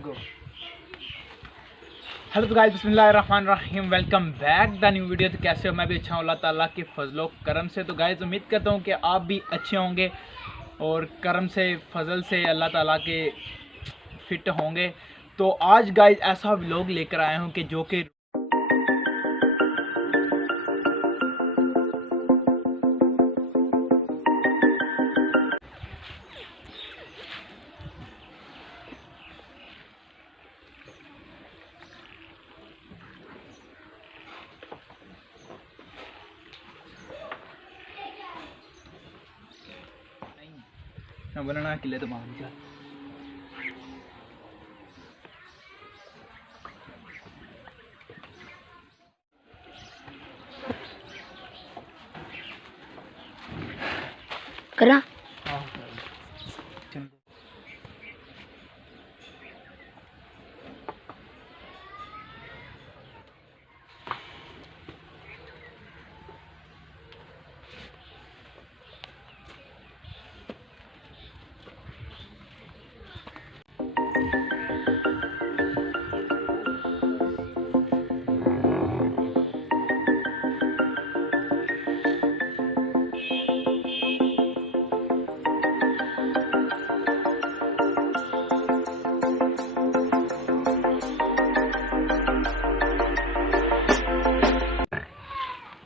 गो। Hello तो guys, बिस्मिल्लाहिर्रहमानिर्रहीम, welcome back the new video. तो कैसे हो? मैं भी अच्छा हूँ अल्लाह ताला के फजलो करम से। तो गाइस उम्मीद करता हूँ कि आप भी अच्छे होंगे और करम से फजल से अल्लाह ताला के फिट होंगे। तो आज गाइस ऐसा व्लॉग लेकर आया हूँ कि जो कि बोलना किले तो मान जा। करा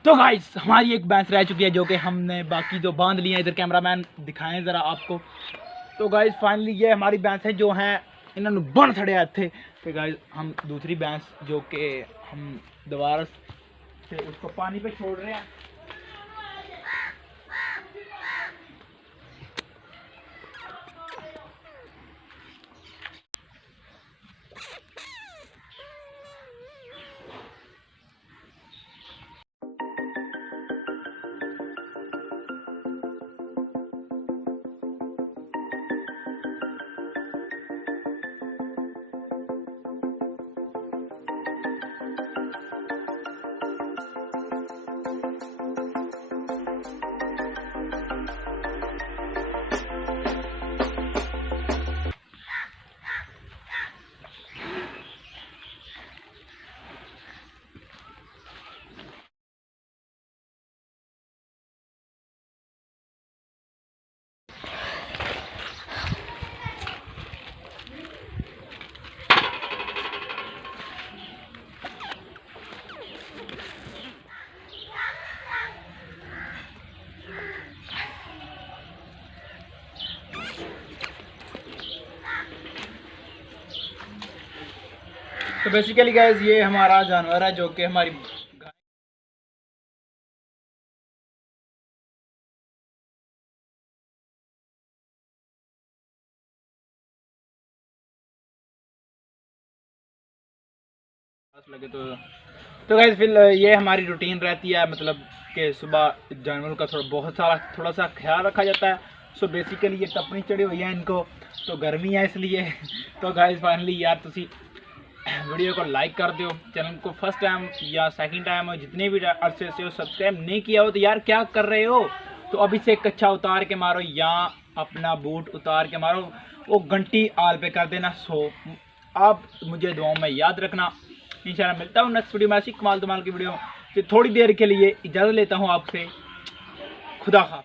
तो गाइस हमारी एक भैंस रह चुकी है जो कि हमने बाकी जो बांध लिए हैं। इधर कैमरामैन दिखाएं ज़रा आपको। तो गाइस फाइनली ये हमारी भैंस है जो हैं इन्होंने बन छड़े आए थे। तो गाइस हम दूसरी भैंस जो कि हम दोबारा से उसको पानी पे छोड़ रहे हैं। तो बेसिकली गाइस ये हमारा जानवर है जो कि हमारी लगे। तो गाइस फिर ये हमारी रूटीन रहती है, मतलब कि सुबह जानवरों का थोड़ा सा ख्याल रखा जाता है। सो बेसिकली ये टपनी चढ़ी हुई है इनको, तो गर्मी है इसलिए। तो गाइस फाइनली यार तुसी वीडियो को लाइक कर दो, चैनल को फर्स्ट टाइम या सेकंड टाइम हो जितने भी अरसे से हो सब्सक्राइब नहीं किया हो तो यार क्या कर रहे हो। तो अभी से कच्चा उतार के मारो या अपना बूट उतार के मारो, वो घंटी आल पे कर देना। सो आप मुझे दुआओं में याद रखना। इंशाल्लाह मिलता हूँ नेक्स्ट वीडियो में ऐसी कमाल की वीडियो। फिर थोड़ी देर के लिए इजाज़त लेता हूँ आपसे। खुदा खा।